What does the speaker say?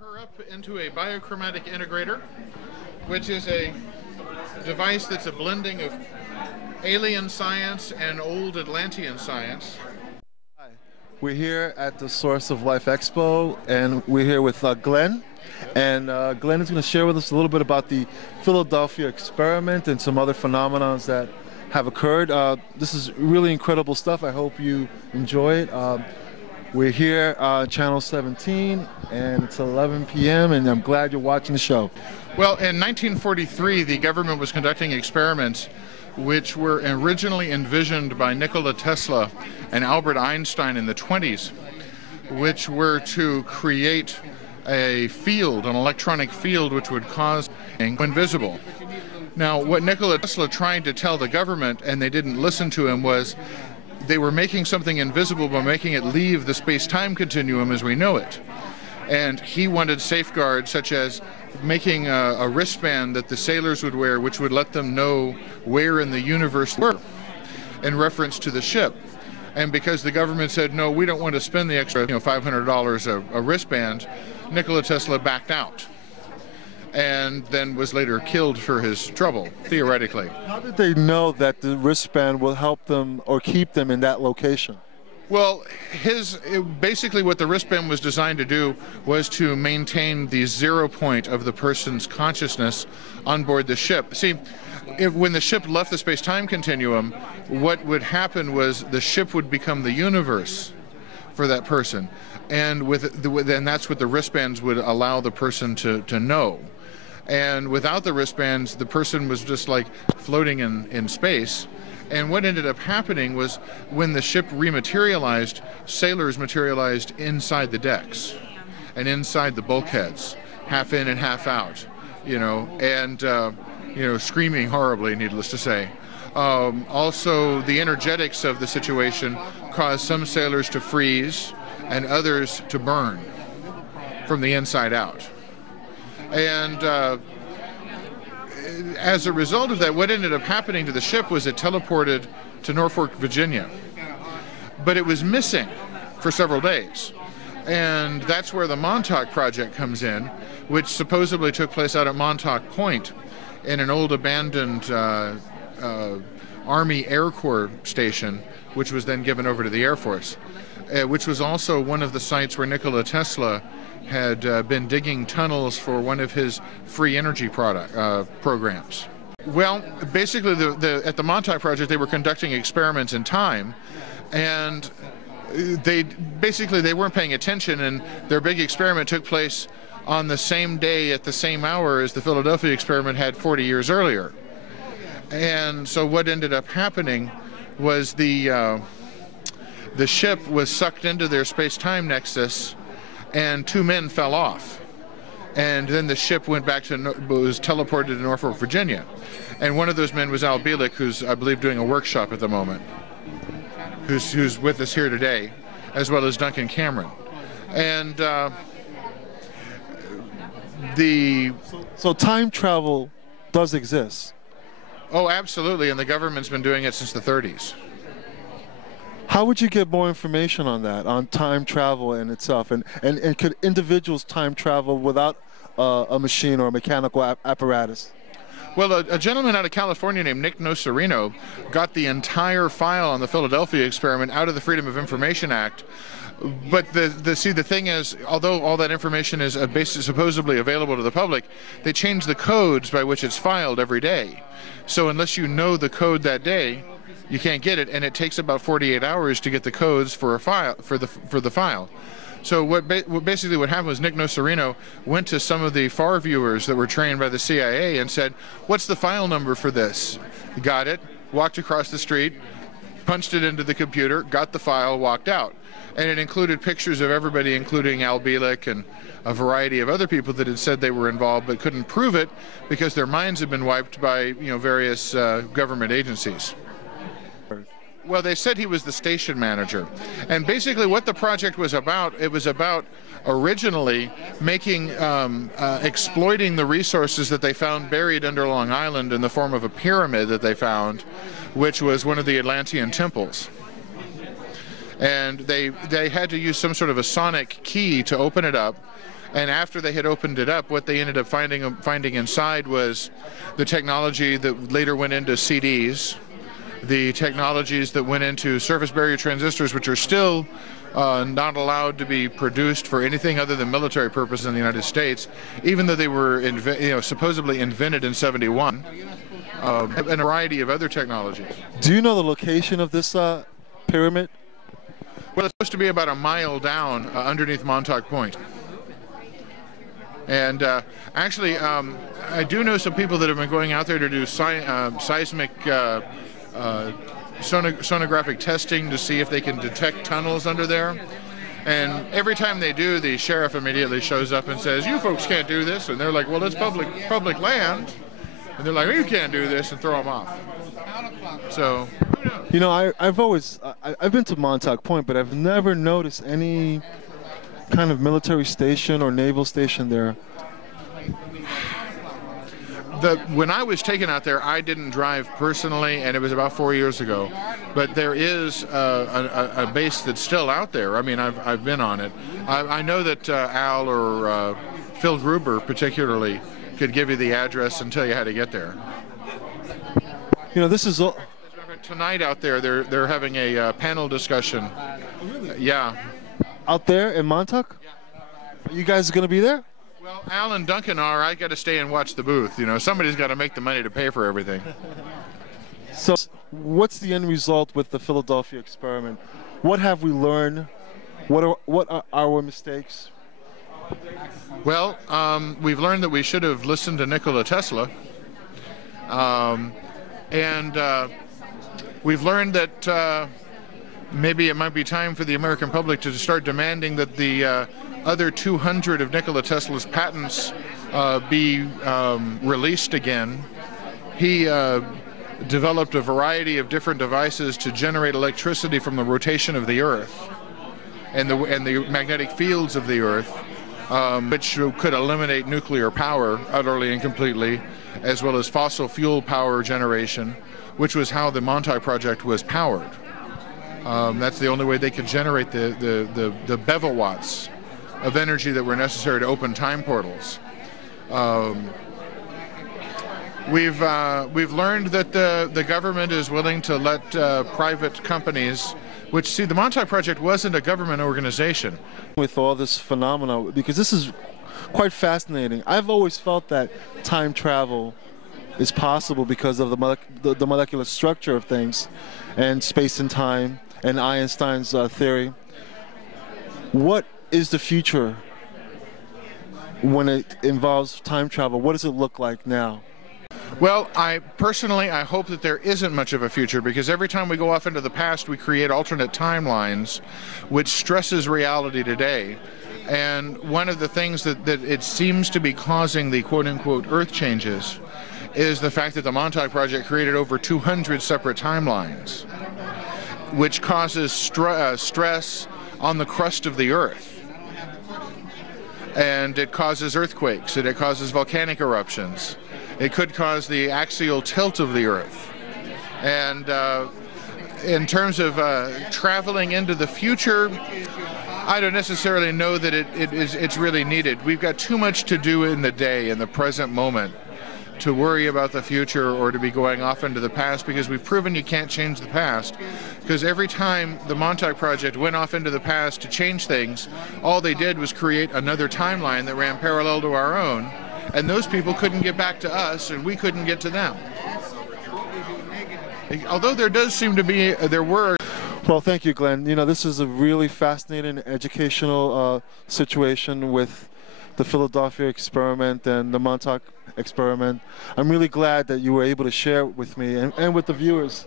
Her up into a biochromatic integrator, which is a device that's a blending of alien science and old Atlantean science. Hi, we're here at the Source of Life Expo, and we're here with Glen. And Glen is going to share with us a little bit about the Philadephia experiment and some other phenomena that have occurred. This is really incredible stuff. I hope you enjoy it. We're here on Channel 17, and it's 11 p.m., and I'm glad you're watching the show. Well, in 1943, the government was conducting experiments which were originally envisioned by Nikola Tesla and Albert Einstein in the 20s, which were to create a field, an electronic field, which would cause invisible. Now, what Nikola Tesla tried to tell the government, and they didn't listen to him, was they were making something invisible by making it leave the space-time continuum as we know it. And he wanted safeguards such as making a wristband that the sailors would wear, which would let them know where in the universe they were in reference to the ship. And because the government said, no, we don't want to spend the extra $500 a wristband, Nikola Tesla backed out and then was later killed for his trouble, theoretically. How did they know that the wristband will help them or keep them in that location? Well, basically what the wristband was designed to do was to maintain the 0 point of the person's consciousness on board the ship. See, when the ship left the space-time continuum, what would happen was the ship would become the universe for that person. And then that's what the wristbands would allow the person to know. And without the wristbands, the person was just like floating in space. And what ended up happening was when the ship rematerialized, sailors materialized inside the decks and inside the bulkheads, half in and half out, and screaming horribly, needless to say. Also, the energetics of the situation caused some sailors to freeze and others to burn from the inside out. And as a result of that, what ended up happening to the ship was it teleported to Norfolk, Virginia. But it was missing for several days. And that's where the Montauk Project comes in, which supposedly took place out at Montauk Point in an old abandoned Army Air Corps station, which was then given over to the Air Force, which was also one of the sites where Nikola Tesla had been digging tunnels for one of his free energy programs. Well, basically, at the Montauk Project, they were conducting experiments in time, and they weren't paying attention, and their big experiment took place on the same day at the same hour as the Philadephia experiment had 40 years earlier. And so what ended up happening was the ship was sucked into their space-time nexus, and two men fell off. And then the ship went back was teleported to Norfolk, Virginia. And one of those men was Al Bielek, who's, I believe, doing a workshop at the moment, who's with us here today, as well as Duncan Cameron. And So time travel does exist? Oh, absolutely, and the government's been doing it since the 30s. How would you get more information on that, on time travel in itself? And could individuals time travel without a machine or a mechanical apparatus? Well, a gentleman out of California named Nick Nocerino got the entire file on the Philadephia experiment out of the Freedom of Information Act. But the thing is, although all that information is supposedly available to the public, they change the codes by which it's filed every day. So unless you know the code that day, you can't get it, and it takes about 48 hours to get the codes for a file for the file. So basically what happened was Nick Nocerino went to some of the far viewers that were trained by the CIA and said, "What's the file number for this?" Got it, walked across the street, punched it into the computer, got the file, walked out. And it included pictures of everybody, including Al Bielek and a variety of other people that had said they were involved but couldn't prove it because their minds had been wiped by various government agencies. Well, they said he was the station manager. And basically what the project was about, it was about originally making, exploiting the resources that they found buried under Long Island in the form of a pyramid that they found, which was one of the Atlantean temples. And they had to use some sort of a sonic key to open it up. And after they had opened it up, what they ended up finding inside was the technology that later went into CDs, the technologies that went into surface barrier transistors, which are still not allowed to be produced for anything other than military purposes in the United States, even though they were supposedly invented in '71, and a variety of other technologies. Do you know the location of this pyramid? Well, it's supposed to be about a mile down underneath Montauk Point. And actually, I do know some people that have been going out there to do seismic sonographic testing to see if they can detect tunnels under there. And every time they do, the sheriff immediately shows up and says, "You folks can't do this." And they're like, "Well, it's public land." And they're like, "Oh, you can't do this," and throw them off. So, you know, I've been to Montauk Point, but I've never noticed any kind of military station or naval station there. When I was taken out there, I didn't drive personally, and it was about 4 years ago. But there is a base that's still out there. I mean, I've been on it. I know that Al or Phil Gruber particularly could give you the address and tell you how to get there. You know, this is tonight out there. They're having a panel discussion. Yeah. Out there in Montauk? Yeah. You guys going to be there? Well, Al and Duncan are. I got to stay and watch the booth. You know, somebody's got to make the money to pay for everything. So, what's the end result with the Philadephia experiment? What have we learned? What are our mistakes? Well, we've learned that we should have listened to Nikola Tesla, and we've learned that maybe it might be time for the American public to start demanding that the other 200 of Nikola Tesla's patents be released again. He developed a variety of different devices to generate electricity from the rotation of the Earth and the magnetic fields of the Earth, which could eliminate nuclear power utterly and completely, as well as fossil fuel power generation, which was how the Montauk project was powered. That's the only way they could generate the bevawatts of energy that were necessary to open time portals. We've learned that the government is willing to let private companies, which, see, the Montauk Project wasn't a government organization. With all this phenomena, because this is quite fascinating. I've always felt that time travel is possible because of the molecular structure of things and space and time and Einstein's theory. What is the future when it involves time travel? What does it look like now? Well, I hope that there isn't much of a future, because every time we go off into the past, we create alternate timelines, which stresses reality today. And one of the things that it seems to be causing the quote-unquote Earth changes is the fact that the Montauk Project created over 200 separate timelines, which causes stress on the crust of the Earth. And it causes earthquakes, and it causes volcanic eruptions. It could cause the axial tilt of the Earth. And in terms of traveling into the future, I don't necessarily know that it's really needed. We've got too much to do in the day, in the present moment, to worry about the future or to be going off into the past, because we've proven you can't change the past. Because every time the Montauk Project went off into the past to change things, all they did was create another timeline that ran parallel to our own, and those people couldn't get back to us, and we couldn't get to them. Although there does seem to be, Well, thank you, Glenn. You know, this is a really fascinating educational situation with the Philadephia experiment and the Montauk experiment. I'm really glad that you were able to share it with me and with the viewers.